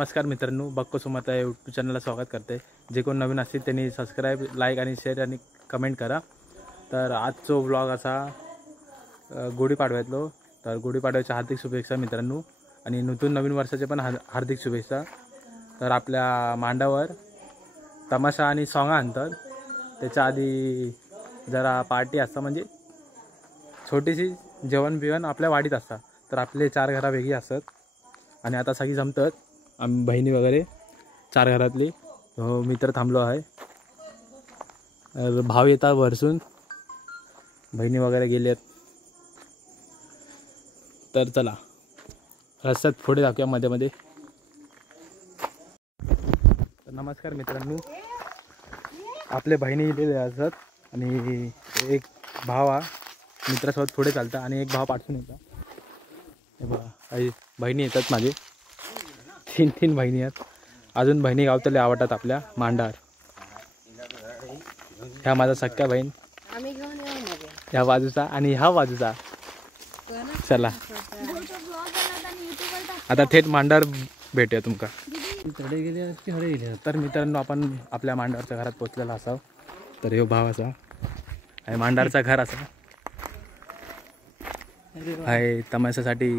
नमस्कार मित्रांनो, बक्को सुमता या यूट्यूब चॅनलला स्वागत करते। जे कोण नवीन असतील त्यांनी सबस्क्राईब, लाईक आणि शेअर आणि कमेंट करा। तर आजचा व्लॉग असा गुढीपाडव्यातलो, तर गुढीपाडव्याच्या हार्दिक शुभेच्छा मित्रांनो आणि नवीन वर्षाचे पण हार्दिक शुभेच्छा। तर आपल्या मांडावर तमाशा आणि सॉंग आणतात, त्याच्या आधी जरा पार्टी असता, म्हणजे छोटीशी जेवण बिवण आपल्या वाडीत असता। तर आपले 4 घरा वेगळी असतात आणि आता सगळी जमतात, आम्ही बहिणी वगैरे 4 घरातली मित्र थांबलो आहे। भाव येतात वरसून, बहिणी वगैरे गेलेत। तर चला रस्त्यात पुढे दाखवूया मध्ये। तर नमस्कार मित्रांनो, आपले बहिणी इथे असतात आणि एक भाव हा मित्रासोबत पुढे चालता आणि एक भाव पाठवून येतात। हे बघा बहिणी येतात, माझे 3 बहिणी आहेत। अजून बहिणी गावतले आवडतात आपल्या मांडार। ह्या माझा सख्या बहीण, ह्या बाजूचा आणि ह्या बाजूचा। चला आता थेट मांडार भेटूया तुमका। तर मित्रांनो, आपण आपल्या मांडारच्या घरात पोचलेला असाव। तर ह्यो भाव असा आणि मांडारचा घर असा आहे। तमाशासाठी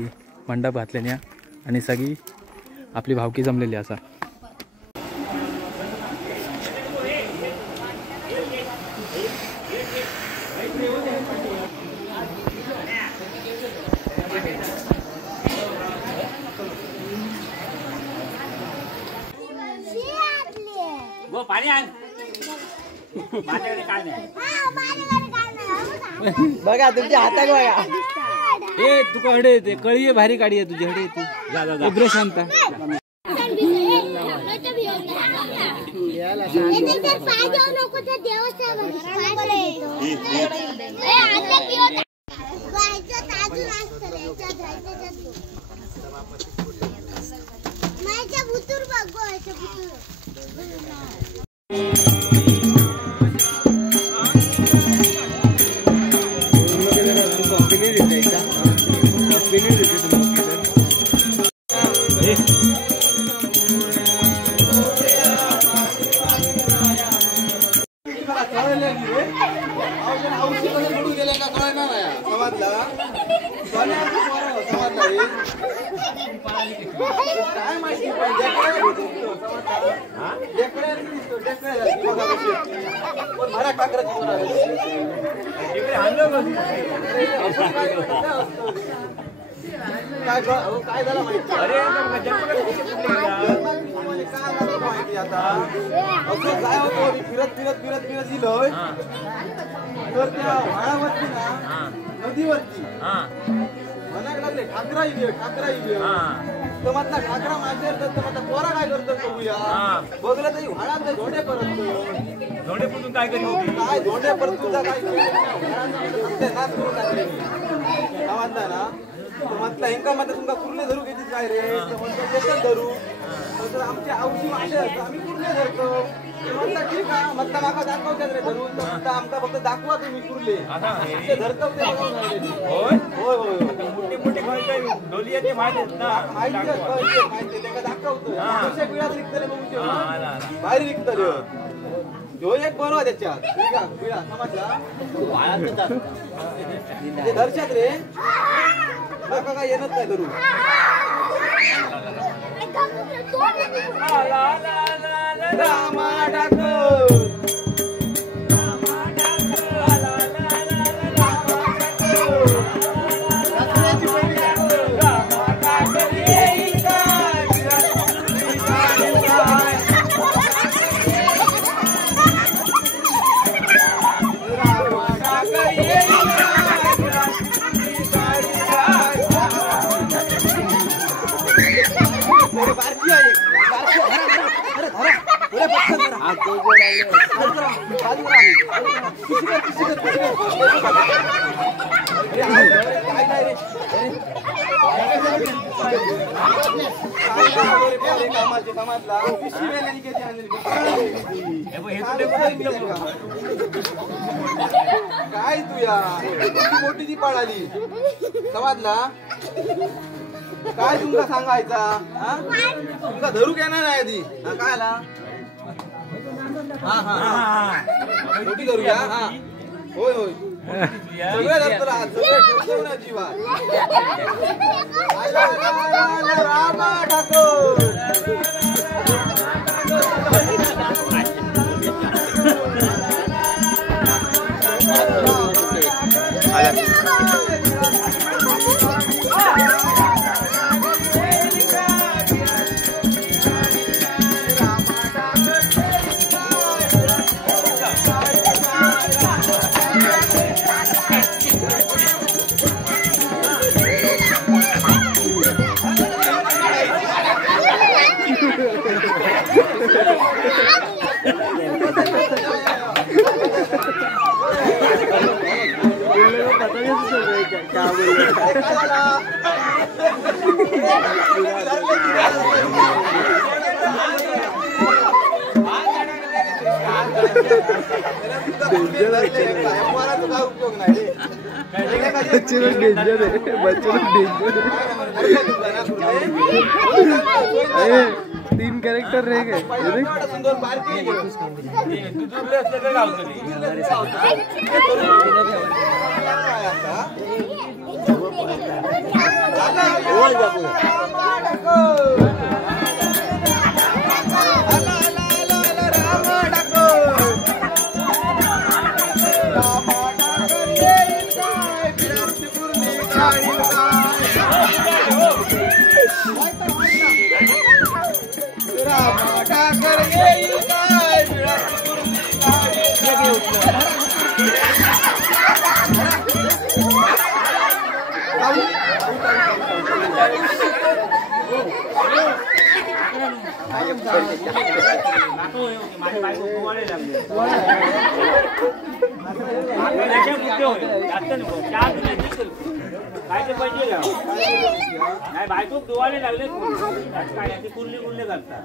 मंडप घातलेली आणि सगळी आपली भावकी जमलेली असा। बघा तुमच्या हातात बघा, ए तू कडे ते कळी भारी काढी आहे तुझी, हडे तू जा उग्र शांत। काय झालं माहिती? अरे फिरत गेलोय तर त्या व्हाळावरती ना, नदीवरती म्हणायला लागले ठाकरा इवे तर म्हटला ठाकरा माझ्या तर म्हटलं पोरा काय करतो बघूया। बघलं तर व्हाळात धोंडे परतून काय धोंडे परतून काय नाच करून टाकले गावातला ना। म्हटलं हेंका म्हटलं तुमका कुर्ले धरू घेतील काय रे? तर म्हटलं एकच धरू। आमच्या आवशी मासे आम्ही कुर्ले धरतो। म्हटलं ठीक आहे, म्हटलं माका दाखवतात रे धरून, तर म्हटलं आमका फक्त दाखवा तुम्ही कुर्ले ते धरतो ते बघून राहिले। होय होय होय, मोठे ढोली येते माहिती त्याला दाखवतो। कशा पिळात रिक्तले बघू बाहेर रिक्तले ह्यो एक बरोबर त्याच्यात पिळा समजला ते धरशात रे, नका काय येणच नाही धरू। रामा ठाकूर काय तू या मोठी ती पळाली समजला काय तुमका सांगायचा हा? तुमका धरू घेणार नाही आधी हा काय आला हा हा मोठी धरूया हा होय होय सगळे धरतो आज सगळे ठेवतो ना जीवात रामा ठाकूर तीन कॅरेक्टर रे काय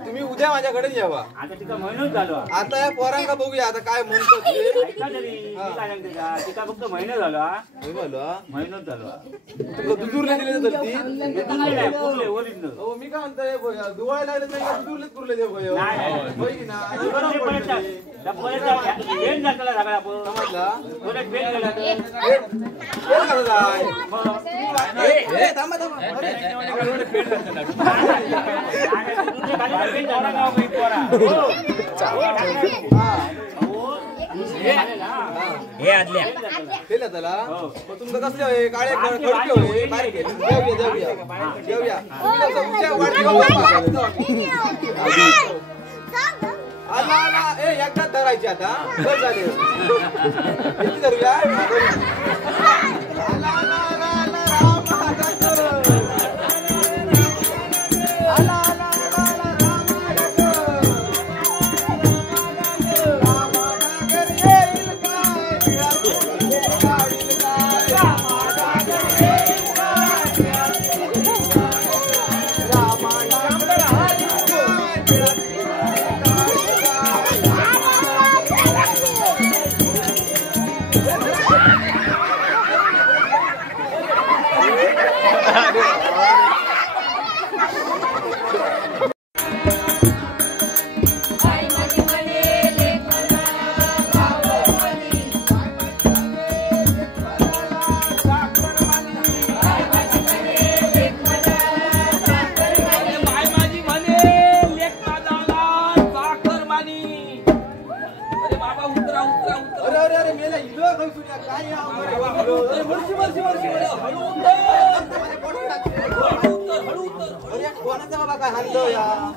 तुम्ही उद्या माझ्याकडे यावा आता तिका महिनोच झालो आता या पोरांका बघूया आता काय म्हणतो तिका फक्त महिना झालो महिनोच झालो दुधुरले दिले तर ती ओरिजिनल मी काय म्हणतोय दुवायला लागले नाही दुधुरलेच पुरले दे हे आदल्या केलं त्याला तुमचं कसले होय काळे खडके होय बारीक देऊया आला आला ए एकदा धरायची आता बस झाले किती धरूया आला आला आला आला राम ठाकूर आला आला आला आला राम ठाकूर येईल काय कोणाचा बाबा काय हाणलं या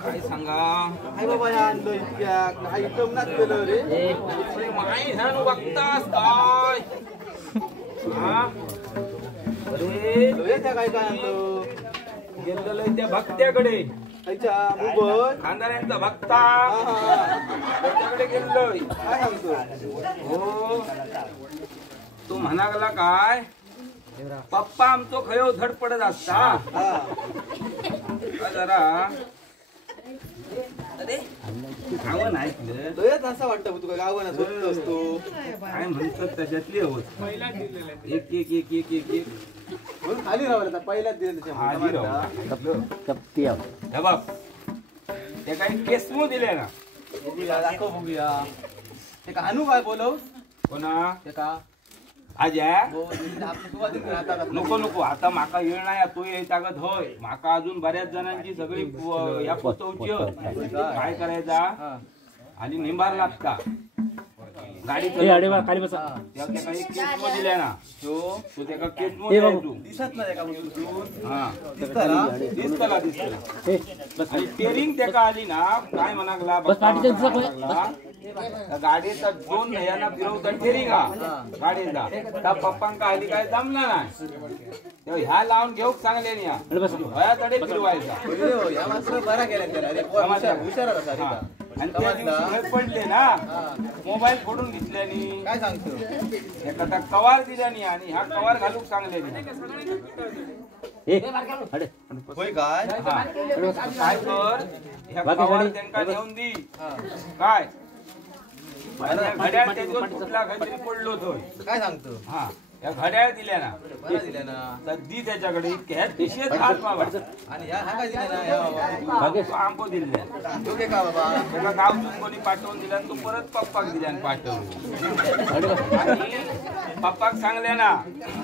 काय सांगा काय बाबा या आणलं इतक्या काही कमनात केलं रे माई ह्यान बघतास काय अरे त्या काय काय आणलं गेलेलं त्या भक्त्याकडे त्याच्या मुंबई खानदारांचा भक्ता त्याच्याकडे गेलोय काय सांगतो हो तो म्हणाला काय पप्पा आमचो खयो धडपडत असता जरा गावं नाही ऐकलं. लयच असं वाटतं तुका गावाना स्वस्त असतो. काय म्हणतात तशातली होत एक एक एक एक एक एक म्हणून खाली राहिला पहिल्याच दिले आधी राहू. हे बघ ते काही केसमो दिले ना. बघूया दाखव बघूया. ते का आणू काय बोलव कोणा ते का आज्या सुरुवातीला नको नको आता माका येळ नाही तू येतागत होय. माका अजून बऱ्याच जणांची सगळी या पोचवची काय करायचा आणि निंबार लागता गाडी केसमो दिल्या ना तू त्याका केसमो द्यायचो. दिसत नाही का हा दिसतला आणि टेरिंग त्याका आली ना काय म्हणागला गाडीचा 2 ह्याना फिरवता टेरिंग गाडीचा त्या पप्पांका आली काय जमला नाही तेव्हा ह्या लावून घेऊ चांगले ह्या तडे फिरवायचा बरा केला आणि त्या दिवशी पडले ना मोबाईल फोडून घेतल्यानी काय सांगतो एखादा कवार दिल्यानी आणि ह्या कवार घालूक सांगल्यानी होय काय काय कर ह्या कवार त्यांना नेऊन दी काय घड्याळ त्याच्यावर कुठला काहीतरी पडलो तो काय सांगतो हा या घड्याळ दिल्या ना दिल्या ना तर दी त्याच्याकडे ह्या पिशेत हात बाबा आणि ह्या काय दिल्या आंबो दिल्या योग्य का बाबा त्याला गावचून कोणी पाठवून दिला तो परत पप्पाक दिल्या पाठवून आणि पप्पाक सांगल्या ना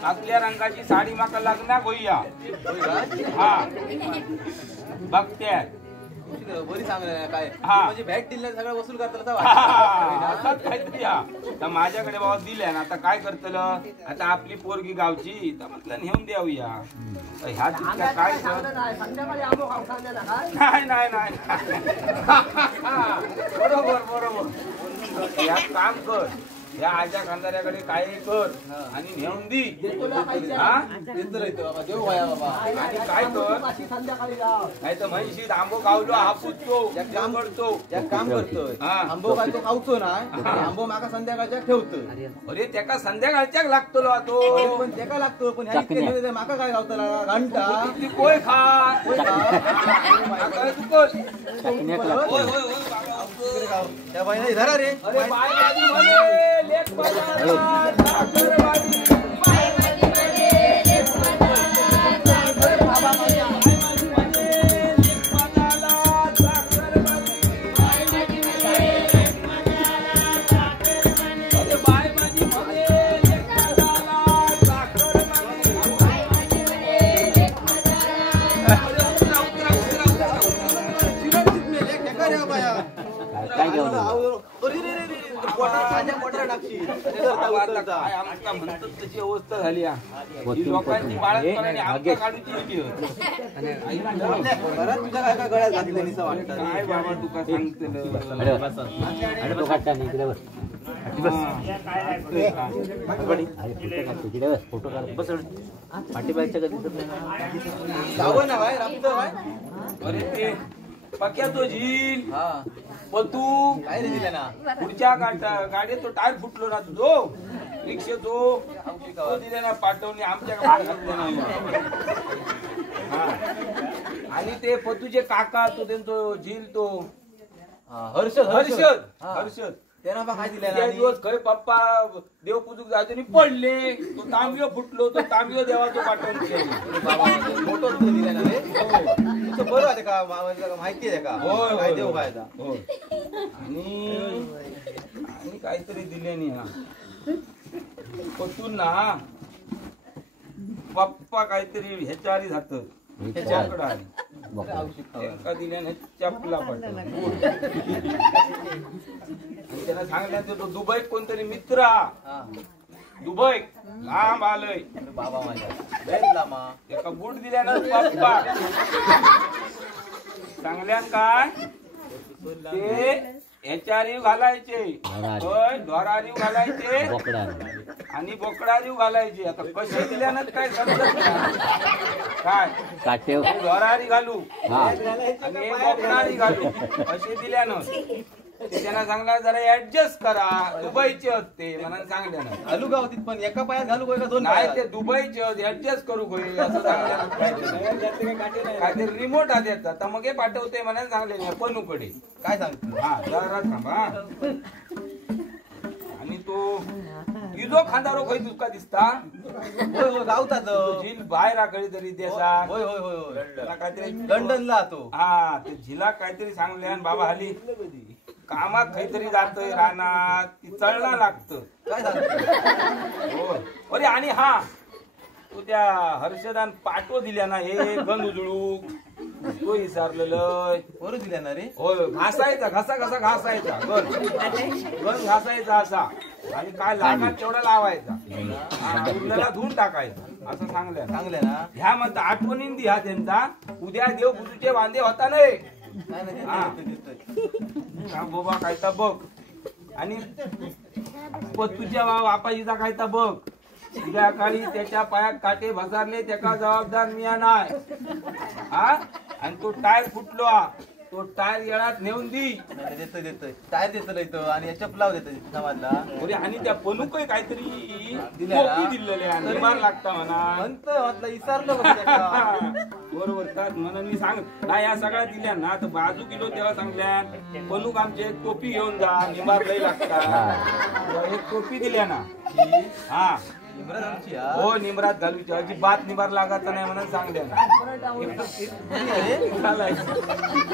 आपल्या रंगाची साडी माका लग्नाक होईया हा बघत्यात बरी सांगलं काय हा. म्हणजे भेट दिल्या सगळं वसूल करताना असंच काहीतरी तर माझ्याकडे बाबा दिल्या ना आता काय करतलं आता आपली पोरगी गावची तर म्हटलं नेऊन द्याऊया ह्या तितक्या काय नाही नाही नाही बरोबर बरोबर या काम कर या आजा खानदाऱ्याकडे काही कर आणि नेऊन दी हा देऊ बाबा आणि काय कर नाही तर म्हैशीत आंबो गावलो हापूचतो काम करतो काम करतोय हा. आंबो काय तो खाऊचो ना आंबो माका संध्याकाळच्या ठेवतोय अरे त्याका संध्याकाळच्याक लागतो तो पण त्याका लागतो पण ह्या इतक्या दिवस माका काय गावतला घंटा ती कोय खा होय का? आता तू कोण? होय, होय, होय, त्या बाईने धरा रे अरे बाय बाजू म्हणे, लेक बजावला, साखर बाजी. बाय बाजी म्हणे, लेक बजावला, साखर बाजी. बाय बाजी म्हणे, लेक बजावला, साखर बाजी. बाय बाजी म्हणे, लेक बजावला, साखर बाजी. अरे बाय बाजी म्हणे, लेक बजावला, साखर बाजी. बाय बाजी म्हणे, लेक बजावला. अरे उतरा, उतरा, उतरा, उतरा. चिरंजीव मेले, काय रे बाया? आमका म्हणतात तशी अवस्था झाली ही लोकांची बाळगपणाने आमका काढूची होती तुझ्या काय काय गळ्यात घातलं निसा वाटतं काय बाबा तुका सांगते फोटो काढ बस पाठीबाईच्या कधी जावं ना काय राबतं काय अरे ते पक्या तो झील हा पतू काय रे दिल्या ना पुढच्या गाडीत तो टायर फुटलो ना तुझो रिक्षेचो तो दिले ना पाठवणे आमच्या घातले नाही आणि ते पतूचे काका तो त्यांचो झील तो हर्षद हर्षद हर्षद त्यांना काय दिल्या त्या ना दिवस खरे पप्पा देवपूजूक जायचे आणि पडले तो तांबियो फुटलो तो तांबियो देवाचो पाठवून केले फोटो दिल्या ना रे तुझं बरं आहे का माहिती आहे का होय, काय होय, देऊ काय होय. आणि काहीतरी दिले नाही हा पतून ना पप्पा काहीतरी ह्याच्यावर जात ह्याच्याकडे आली दिल्याने चपला पडला त्याला सांगण्यात तो दुबईत कोणतरी मित्र दुबई लांब आलंय बाबा माझ्या एका बूट दिल्यानं पप्पा चांगल्यान काय ते ह्याच्यारीव घालायचे होय ढोरारीव घालायचे आणि बोकडारीव घालायचे आता कसे दिल्यानं काय समजत काय ढोरारी घालू आणि बोकडारी घालू असे दिल्यानं ते त्यांना सांगला जरा ऍडजस्ट करा, दुबईचे असते म्हणून सांगले ना. घालू का होती पण एका पायात घालू का दोन नाही पायात? ते दुबईचे ऍडजस्ट करू होईल असं सांगले. काहीतरी रिमोट आले तर मग हे पाठवते म्हणून सांगले ना पनूकडे. काय सांगतो? हा जरा थांबा. आणि तो इजो खांदारो काही दुसका दिसता. होय होय गावतात. झील बाहेर आकडे तरी देसा. होय होय होय होय त्याला काहीतरी लंडनला तो. हा ते झिला काहीतरी सांगले आणि बाबा हली कामात काहीतरी जातोय रानात ती चळणं लागतं. काय सांगतो? होय. अरे आणि हा तो त्या हर्षदान पाठव दिल्या ना हे गण उजळू तो विचारलेलं. बरोबर दिल्या ना रे. होय घासायचा घसा घसा घासायचा गण घासायचा असा आणि काय लागात तेवढा लावायचा. उरलेला धुवून टाकायचा असं सांगलं. चांगलं ना. ह्या मध्ये आठवणीन द्या त्यांचा. उद्या देव बुजूचे वांदे होता नाही. काय नाही हा. देतोय. बाबा काय तर बघ आणि तुझ्या बापाजीचा काय तर बघ. उद्या काळी त्याच्या पायात काटे भसारले त्याका जबाबदार मिया नाही. हा आणि तो टायर फुटलो तो टायर येळात नेऊन दी. देतोय देतोय. टायर देतो इथं आणि चपलाव देतोय समाजला. अरे आणि त्या पलूक काहीतरी दिल्या ना? टोपी दिलेले मार लागता म्हणा. म्हणतो म्हटलं विचारलं बघ त्याला. बरोबर तर म्हणून मी सांग ना या सगळ्या दिल्या ना तर बाजू किलो तेव्हा सांगल्या पलूक आमचे एक टोपी घेऊन जा निंबार लई लागता. एक टोपी दिल्या ना. हा हो निमरात घालूची अजिबात निबार लागायचा नाही म्हणून सांगल्या ना.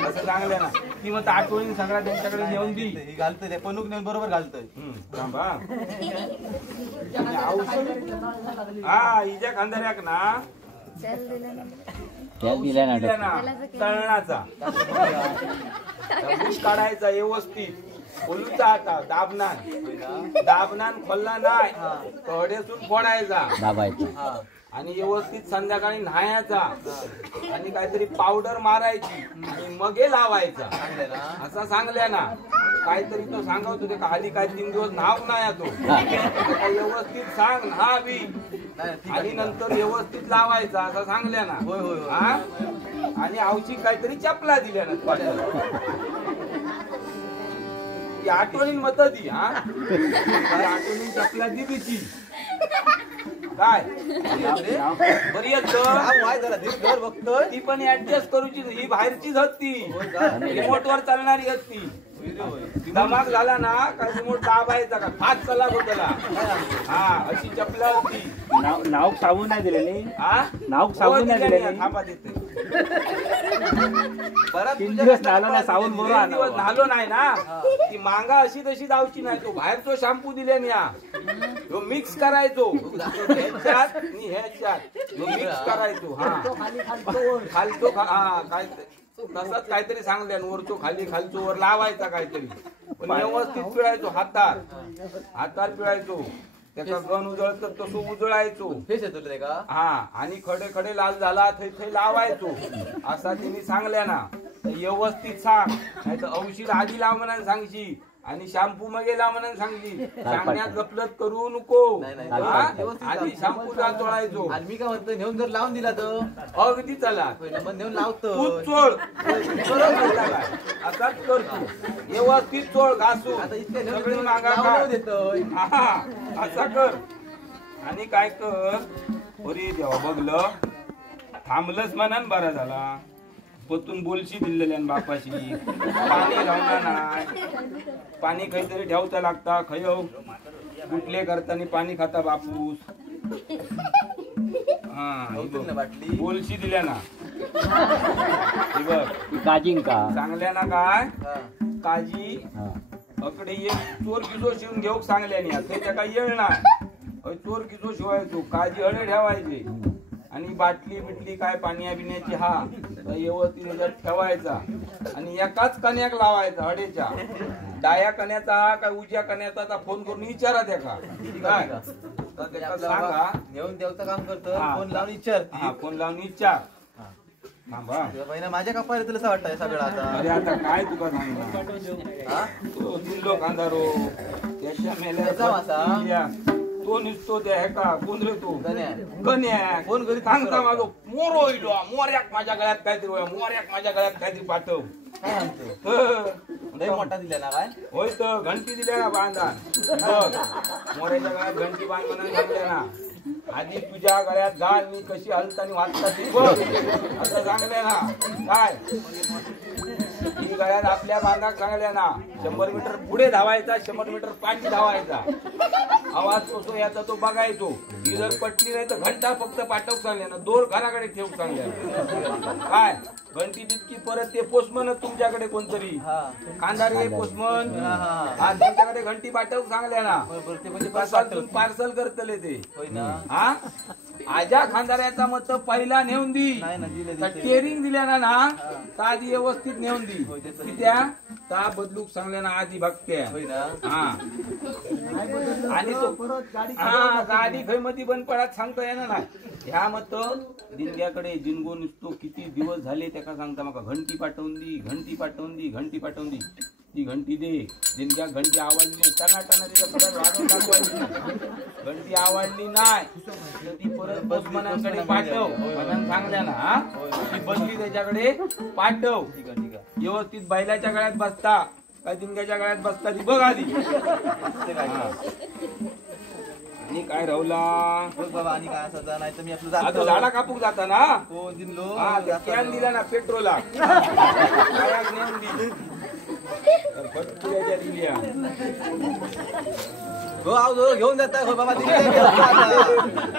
असं सांगल्या ना ती मग आठवणी सगळ्या त्यांच्याकडे नेऊन दी. घालतोय ते पनुक नेऊन बरोबर घालतोय. थांबा. हा हिच्या खांदाऱ्याक ना दिल्या ना तळणाचा ऊस काढायचा व्यवस्थित. ओलूचा आता दाबनान खोलला नाही तडेसून फोडायचा दाबायचा आणि व्यवस्थित संध्याकाळी न्हायचा आणि काहीतरी पावडर मारायची आणि मगे लावायचा असं सांगल्या ना. काहीतरी तो सांगतो ते खाली काय 3 दिवस न्हाव नाही तो व्यवस्थित सांग न्हावी आणि नंतर व्यवस्थित लावायचा असं सांगल्या ना. हा आणि आवशी काहीतरी चपला दिल्या ना. आठवणी मत दी. हा आठवणी चपला दी तिची काय बरी बघतोय ती पण ऍडजस्ट करूची. ही बाहेरचीच होती रिमोट वर चालणारी होती. धमाक झाला ना काय रिमोट दाबायचा का फास्ट चला होतला. हा अशी चपला होती. नाव सांगून नाही दिलेली. हा नाव सांगून नाही दिलेली. थांबा देते. 3 दिवस झाला ना सावून बरोबर दिवस झालो नाही ना ती मांगा अशी तशी जाऊची नाही. तो बाहेरचो शॅम्पू दिले ना तो मिक्स करायचो ह्याच्यात आणि ह्याच्यात मिक्स करायचो. हा खालचो हा काय तसंच काहीतरी सांगले वरचो खाली खालचो वर लावायचा काहीतरी पण व्यवस्थित पिळायचो. हातार पिळायचो. त्याचा गण उजळत तसं उजळायचो. फेस येतो ते का. हा आणि खडे खडे लाल झाला थै लावायचो असा तिने सांगल्या ना. व्यवस्थित सांग नाही तर औषध आधी लाव म्हणून सांगशी आणि शॅम्पू मगे लाव म्हणून सांगली. सांगण्यात गपलत करू नको. आधी शॅम्पू चोळायचो. आणि मी काय म्हणतो नेऊन जर लावून दिला तर अगदी चला नेऊन लावतो चोळ असाच करतो. व्यवस्थित चोळ घासू सगळी मागा देतोय. असा कर आणि काय कर. अरे देवा बघलं थांबलंच म्हणान बरा झाला. पोतून बोलशी दिलेल्या बापाशी पाणी राहणार नाही. पाणी काहीतरी ठेवता लागता खय कुठले करताना पाणी खाता बापूस. हा बोलशी दिल्या ना. काजी का चांगल्या ना काय काजी अकडे एक चोर किजो शिवून घेऊ सांगल्याने त्याच्या काही येळ नाही. चोर किजो शिवायचो काजी हळे ठेवायचे आणि बाटली बिटली काय पाण्या बिण्याची हा व्यवस्थित त्याच्यात ठेवायचा आणि एकाच कण्याक लावायचा हडेच्या. डाया कण्याचा काय उज्या कण्याचा फोन करून विचारा त्या का काय सांगा. नेऊन देवचं काम करतो. फोन लावून विचार. हा फोन लावून विचार. माझ्या कपाळ येतील असं वाटतंय सगळं आता. अरे आता काय तुका सांगणार दिल्लो खांदारो त्याच्या मेल्या तो निसतो त्या हे का कोण रे तो गण्या फोन करीत सांगता माझो मोरो इलो मोर्याक माझ्या गळ्यात काहीतरी मोर्याक माझ्या गळ्यात काहीतरी पाठव. काय सांगतो हं. लय मोठा दिला ना काय होय तर घंटी दिल्या ना बांधा बघ मोऱ्याच्या गळ्यात घंटी बांध म्हणून सांगल्या ना आधी तुझ्या गळ्यात घाल मी कशी हलतानी वाचता ती बघ असं सांगले ना काय ही गळ्यात आपल्या बांधाक सांगल्या ना 100 मीटर पुढे धावायचा 100 मीटर पाठी धावायचा आवाज कसो याचा तो बघायचो ही जर पटली नाही तर घंटा फक्त पाठवूक सांगल्या ना दोर घराकडे ठेवूक सांगल्या काय घंटी तितकी परत ते पोस्टमन तुमच्याकडे कोणतरी खानदारी आहे पोस्टमन हा त्यांच्याकडे घंटी पाठवूक सांगल्या ना ते म्हणजे पार्सल करतले ते होय ना हा आजा खानदाऱ्याचा मत पहिला नेऊन दी नाही ना दिले तर टेरिंग दिल्या ना तर आधी व्यवस्थित नेऊन दी त्या ता बदलूक सांगल्या ना आधी बघत्या होय ना हा आणि तो हा गाडी खय मध्ये बंद पडत सांगता येणार नाही ह्या मत दिनग्याकडे जिनगो निसतो किती दिवस झाले त्याका सांगता मका घंटी पाठवून दी घंटी पाठवून दी घंटी पाठवून दी ती घंटी दे दिनग्या घंटी आवडली नाही टनाटना तिचा परत वाजवून दाखवायची घंटी आवडली नाही तर ती परत बसमनांकडे पाठव म्हणून सांगल्या ना हा ती बसली त्याच्याकडे पाठव ठीक आहे व्यवस्थित बैलाच्या गळ्यात बसता काय दिनग्याच्या गळ्यात बसता ती बघ आधी आणि काय राहुला बघ बाबा आणि काय असायचं नाही तर मी आपलं आता जातो झाडा कापूक जाता ना हो दिलो हा ते कॅन दिला ना पेट्रोला कायाक नेऊन दिली तर फटकुऱ्याच्या दिल्या हो आव घेऊन जाता हो बाबा दिले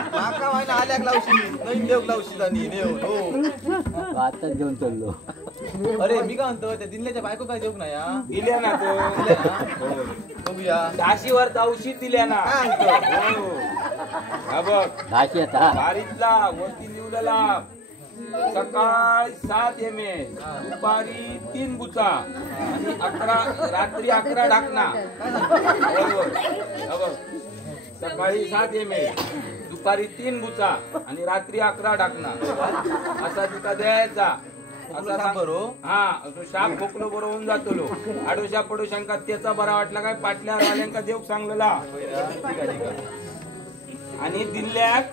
माका व्हायला आल्याक लावशी नाही देव लावशी जाणी देव हो आताच घेऊन चाललो अरे मी काय म्हणतो त्या दिल्लीच्या बायको काय देऊ नाही हा दिल्या ना तो दिल्या ना? बघूया दाशीवर औषध दिल्या ना काय म्हणतो हो. हा बघ दाशी आता बारीतला वरती लिवलेला सकाळी 7 ml दुपारी 3 गुचा आणि 11 रात्री 11 ढाकणा बरोबर हा बघ सकाळी 7 ml दुपारी 3 गुचा आणि रात्री 11 ढाकणा असा तिका द्यायचा असा सांबर हो हा असं शाप खोकलो बरोबर होऊन जातो आडोशा पडोशांका त्याचा बरा वाटला काय पाटल्या राल्यांका देव सांगलेला ठीक आहे ठीक आहे आणि दिल्ल्यात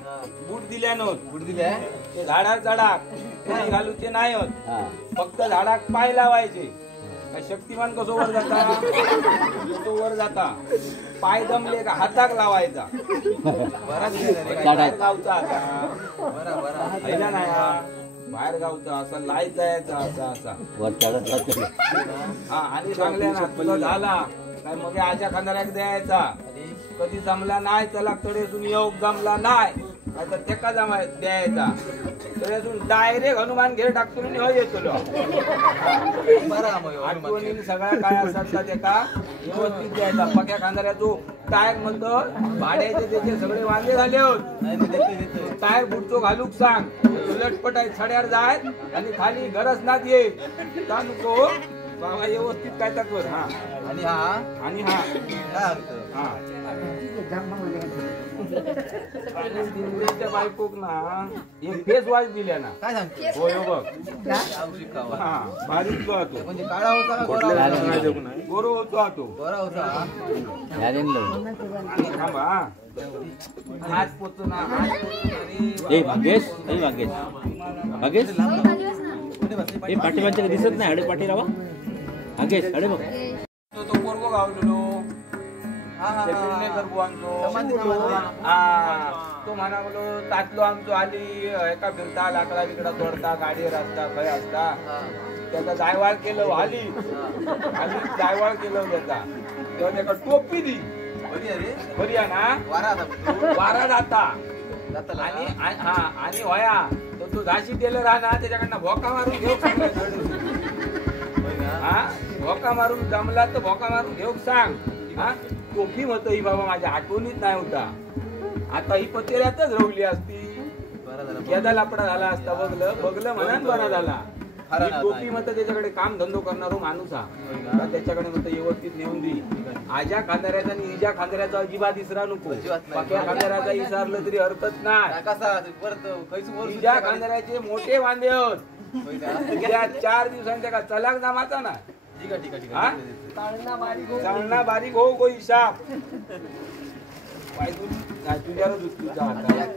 बूट दिल्या नव्हत कुठे दिल्या ते झाडाक झाडाक कोणी घालूचे नाही होत हा फक्त झाडाक पाय लावायचे काय शक्तिमान कसो वर जाता कसो वर जाता पाय दमले का हाताक लावायचा बराच दिल्या रे काय बाहेर गावचा आता बरा बरा पहिला नाही हा. बाहेर गावचा असा लाईत जायचा असा असा वर चढत जातो हा आणि सांगल्या ना तुला झाला काय मग आजा खांदाऱ्याक द्यायचा आणि कधी जमला नाही त्याला तडेसून योग जमला नाही आता तेका जमा द्यायचा तडेसून डायरेक्ट हनुमान घेर टाकतो आणि हो येतो बरा मग हो, आठवणी सगळ्या काय असतात ना त्याका व्यवस्थित द्यायचा पक्या खांदाऱ्याचो टायर म्हणतो भाड्याचे त्याचे सगळे वांदे झाले होत नाही नाही देतो देतो टायर बुटचो घालूक सांग लटपट आहे छड्यावर जाय आणि खाली गरज नात ये नको बाबा व्यवस्थित काय कर हा आणि हा आणि हा काय अर्थ हा आणि दिंडीच्या बायकोक ना एक फेस वॉश दिल्या ना काय सांगतो होय हो बघ औषध खावा हा बारीक तो तो म्हणजे काळा होता का गोरा होता गोरो होतो हा तो गोरा होता आणि थांबा हा. आज पोचतो ना आज पोचतो रे. ए भागेश भागेश हे पाठीमागच्या दिसत नाही अडे पाठी रावा भागेश अडे बघ तो पोरगो गावलेलो हा हा ते पेडणेकर बुवांचो समाधी हा तो म्हणा बोलो तातलो आमचो आली एका फिरता लाकडा बिकडा तोडता गाडीवर असता खय असता त्याचा जायवाळ केलं आली जायवाळ केलं त्याचा तेव्हा त्याका टोपी दी बरी आहे ना वारा जाता आणि हा आणि होया तर तो झाशी गेलं राहणार त्याच्याकडनं भोका मारून घेऊ हा भोका मारून जमला तर भोका मारून घेऊ सांग हा टोपी होत ही बाबा माझ्या आठवणीत नाही होता आता ही पतेऱ्यातच रवली असती यादा लापडा झाला असता बघलं म्हणून बरा झाला टोपी मत त्याच्याकडे काम धंदो करणारो माणूस हा त्याच्याकडे मत व्यवस्थित नेऊन दी आजा खांदाऱ्याचा आणि इजा खांदाऱ्याचा अजिबात इसरा नको पाक्या खांदाऱ्याचा इसरलं तरी हरकत नाही इजा खांदाऱ्याचे मोठे वांदे होत त्या 4 दिवसांच्या का चलाक जमाचा ना चालना बारीक हो को हिसाब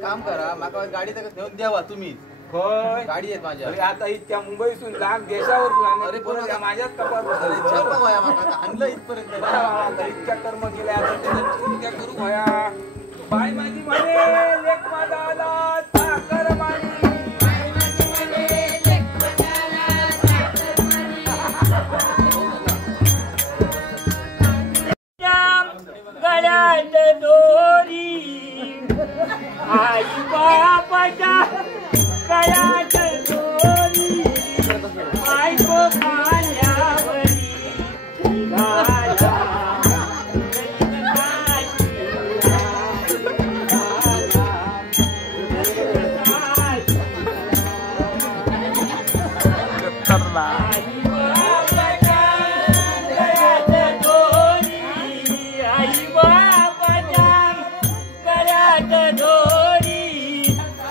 काम करा माका गाडी घेऊन द्यावा तुम्ही होय गाडी आहेत माझ्या. अरे आता इतक्या मुंबईतून लांब देशावरून आले. अरे बरोबर. त्या माझ्याच कपाळ अरे चप्पा वया माका आणलं इथपर्यंत. आता इतक्या कर्म केल्या आता त्याच्या इतक्या करू भया. बाई माझी म्हणे लेक माझा आला साखर मानी. गळ्यात दोरी आई बापाच्या गळ्यात दोरी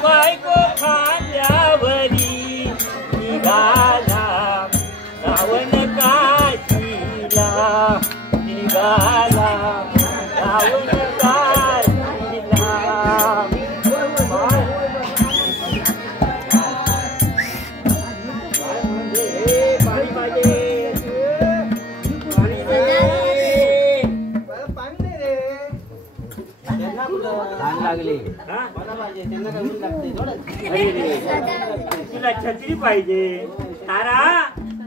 बायको खाण्यावरी निघाला. तुला छत्री पाहिजे तारा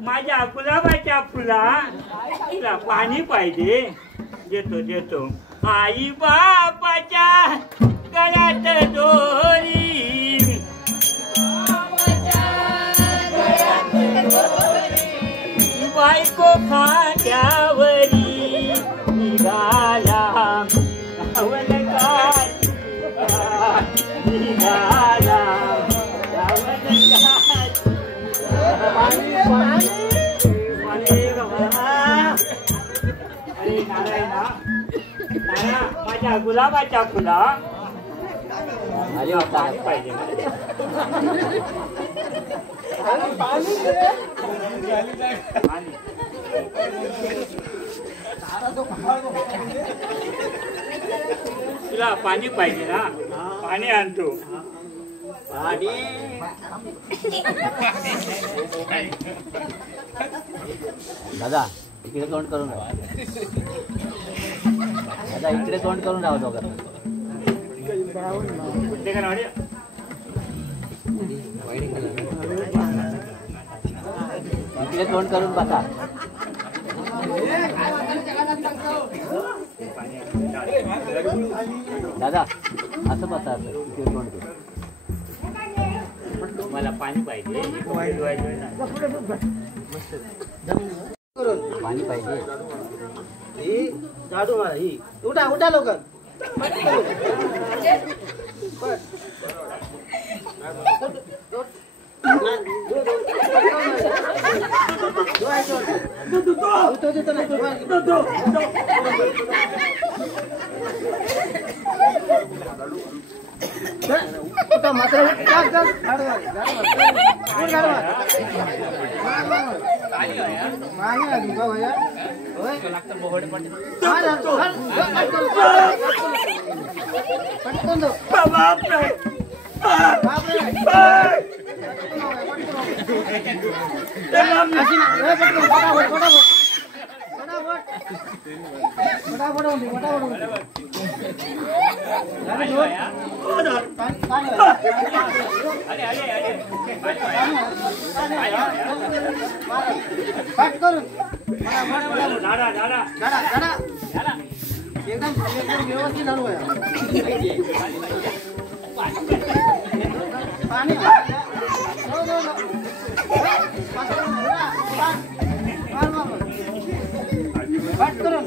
माझ्या गुलाबाच्या फुला तुला पाणी पाहिजे देतो देतो. आई बापाच्या गळ्यात दोरी बायको खांद्यावरी निघाला. माझ्या गुलाबाच्या फुला पाहिजे तुला पाणी पाहिजे ना पाणी आणतो. पाणी दादा इकडे तोंड करून राहा. दादा इकडे तोंड करून राहा दोघं. इकडे तोंड करून बसा. दादा असं बसा असं इकडे तोंड करून. मला पाणी पाहिजे पाणी पाहिजे. ही झाडू मारा ही. उठा उठा लवकर. एकदम व्यवस्थित चालू आहे. पाणी पाठ करून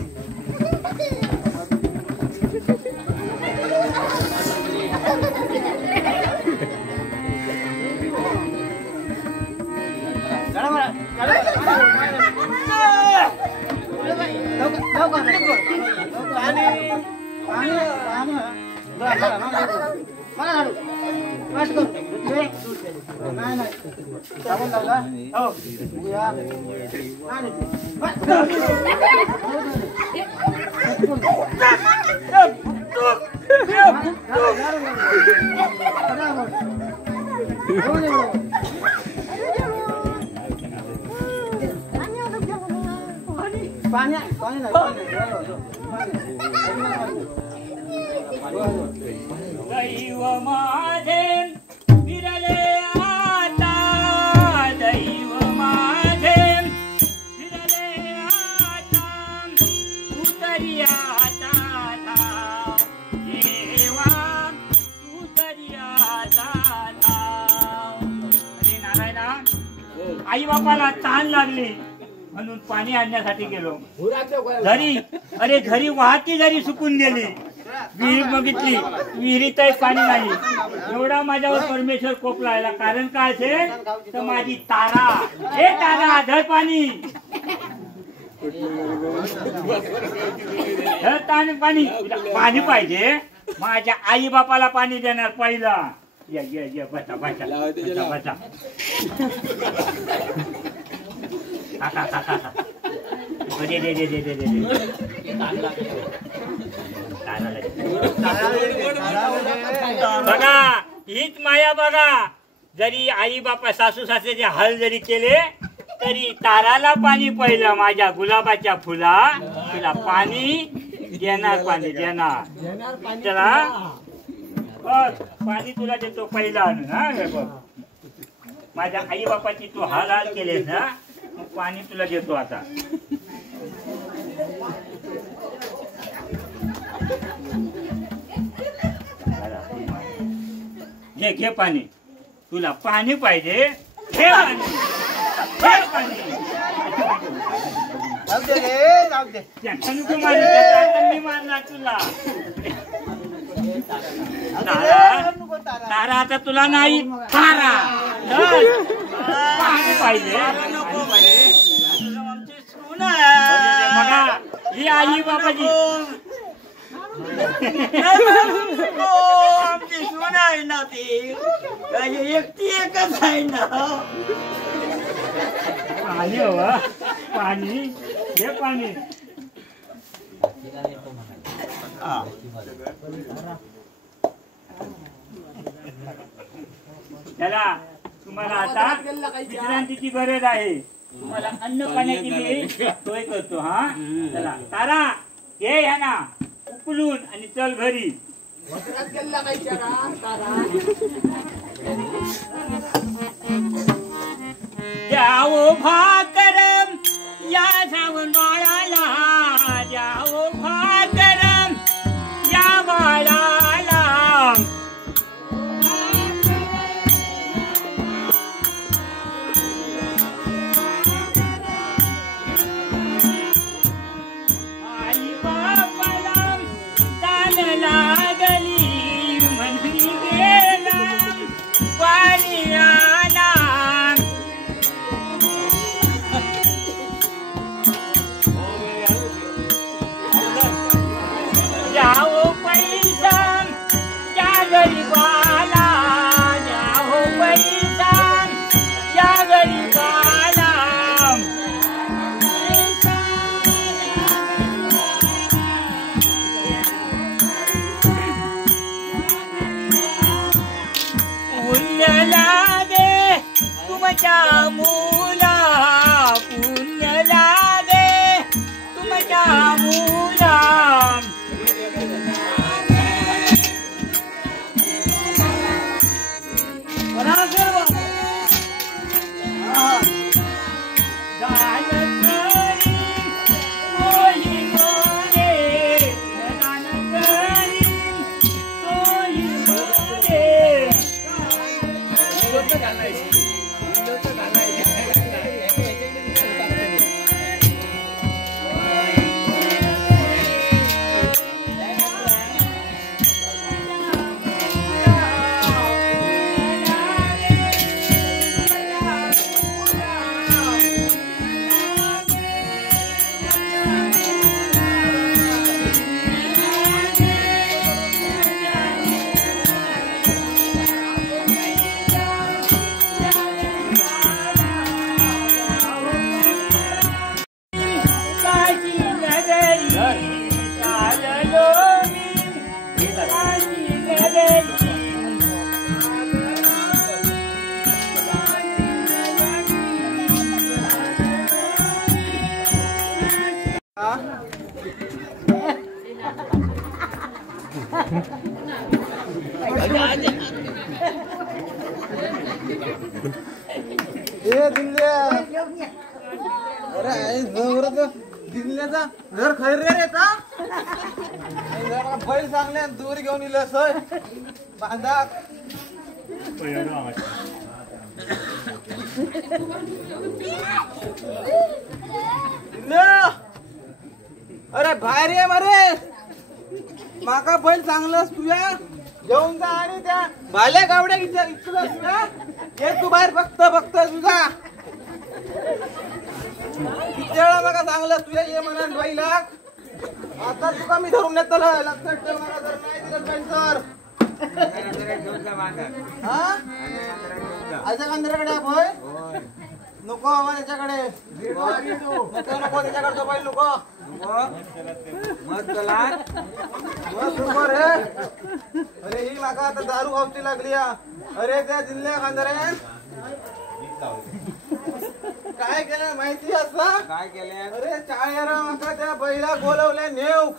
पाणी पाणी दैव माझे फिरले आता, दैव माझे फिरले आता, तू तरी आता देवा, तू तरी आता. अरे नारायणा, आई बापाला ताण लागली म्हणून पाणी आणण्यासाठी गेलो. घरी वाहती जरी सुकून गेली, विहीर बघितली, विहिरीतही पाणी नाही. एवढा माझ्यावर परमेश्वर कोपलायला. कारण काय असेल तर माझी तारा, हे तारा धर पाणी, धर पाणी. पाणी पाहिजे, माझ्या आई बापाला पाणी देणार पहिला. या बसा बसा बसा. बघा हीच माया बघा. जरी आई बापा सासू सासऱ्याचे हाल जरी केले तरी ताराला पाणी पहिलं. माझ्या गुलाबाच्या फुला तिला पाणी देणार, पाणी देणार. चला बघ पाणी तुला देतो पहिला आणून. हा हे बघ, माझ्या आई बापाची तू हाल हाल केलेस ना, मग पाणी तुला देतो आता. घे पाणी, तुला पाणी पाहिजे, घे पाणी, घे पाणी. मी मारला तुला. तारा आता तुला नाही, तारा पाणी पाहिजे. बघा ही आई बाबाची आमची सून आहे ना, ती एकटी एकच आहे ना. पाणी हवं, पाणी हे पाणी. चला तुम्हाला आता विश्रांतीची गरज आहे. तुम्हाला अन्न पाण्याची मी सोय करतो. हा चला तारा ये ह्या ना उकलून आणि चल घरी. द्यावो भाकरम या जाऊन बाळाला, द्यावो भाकरम या बाळाला. आई बापाला ताण लागली म्हणून गेला पाणी आला. जाओ पैसा या गरीबाला, जाओ पैसा या गरीबाला. पुण्य लागे तुमच्या मुला, पुण्य लागे तुमच्या मुला. दिल्ल्याचा घर खैर रे का बैल चांगले दोरी घेऊन इल सोय बांधा अरे बाहेर ये मरे माका बैल चांगलंच तुझ्या घेऊन जा आणि त्या भाल्या गावड्या इतकं तुझ्या ये तू बाहेर फक्त तुझा किती वेळा बघा चांगलं तुझ्या ये म्हणा बैला आता तुका मी धरून नेतो लक्षात ठेव मला जर नाही दिलं बैल तर हा आजच्या कांद्याकडे होय नको बाबा त्याच्याकडे नको त्याच्याकडचं बैल नको नको रे अरे ही माका आता दारू खावची लागली अरे त्या जिल्ह्या खांदऱ्यान काय केलं माहिती असं काय केलं अरे 4 वेळा माका त्या बैला बोलवल्या नेव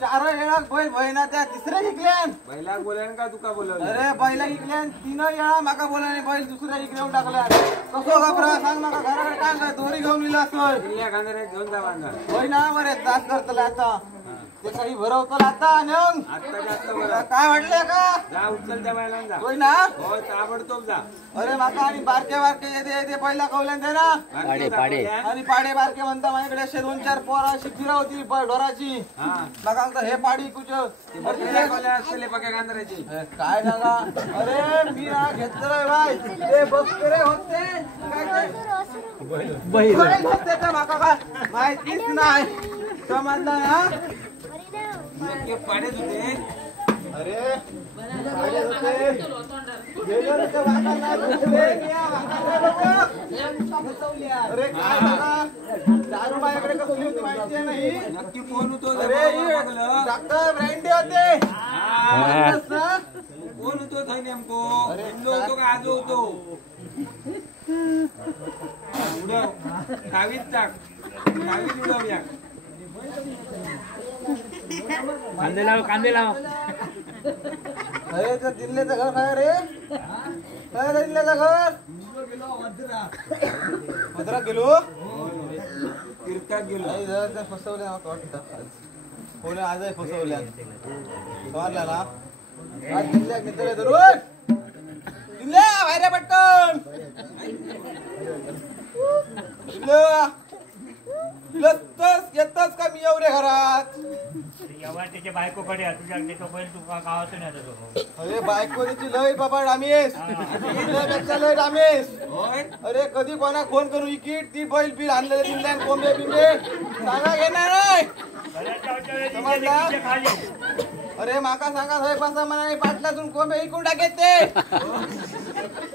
4 वेळा बैल बहिणा त्या तिसऱ्या इकल्यान बैला बोलल्यान का तुका बोलवलं अरे बैला इकल्यान 3 वेळा माका बोलवले बैल दुसऱ्या इकल्यान टाकल्या कसो घाबरा सांग माका घराकडे काय दोरी घेऊन इला असोय जिल्ह्या खांदऱ्यात घेऊन जा बांधा होय ना बरे त्रास करतला आता ते काही भरवतो आता नेऊन काय वाटलं का जा उचल त्या बैलांना जा होय ना होय ताबडतोब जा अरे माका आणि बारके येते पहिला कवल्यान दे ना पाडे आणि पाडे बारके म्हणता माझ्याकडे असे 2-4 पोरा शिकिरा होती ढोराची माका हे पाडी कुछ काय सांगा अरे मी ना घेतलं बाय ते बकरे होते बैल होते तर माका काय माहितीच नाही समजला ना पाडेच होते अरे पाडेच होते अरे काय झाला दारू माझ्याकडे कसली होती माहिती आहे नाही नक्की कोण होतो अरे डॉक्टर ब्रँडी होते कोण होतो काय नेमको होतो का आजो होतो उडव कावीत टाक कावीत उडवूया कांदे लाव अरे तर दिल्लीचं घर काय रे काय दिल्लीचं घर मद्रा गेलो गेलो फसवले वाटतं आजही फसवल्या मारल्या ना आज दिल्ल्या मित्र धरून दिल्ल्या बाहेर पटकन येतच का मी एवढे घरात त्याच्या बायकोकडे तुझ्या बैल तुका गावातून येतो अरे बायको त्याची लय बाबा डामेस लय डामेस अरे कधी कोणा फोन करू इकीट ती बैल बिल आणलेले दिले कोंबे बिंबे सांगा घेणार नाही अरे माका सांगा साहेब पासा म्हणा पाटलातून कोंबे इकून टाकेत ते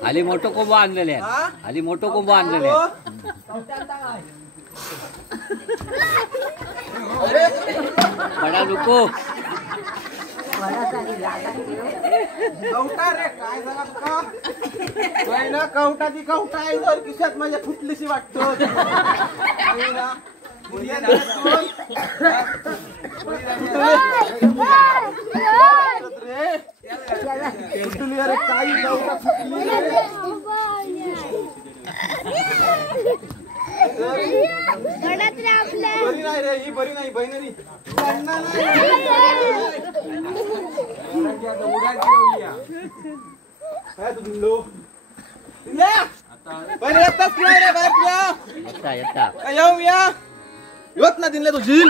आली मोठो कोंबो आणलेले आली मोठो कोंबो आणलेले बडा नको कवटा रे काय सांगा तुका पहिला कवटा ती कवटा आहे जर खिशात माझ्या फुटलीशी वाटतो फुटली अरे काही कवटा बरी नाही रे ही बरी नाही बहिणी काय तू दिलो पहिले येताच नाही रे बाहेर काय येऊ या येत ना दिले तुझी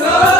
Oh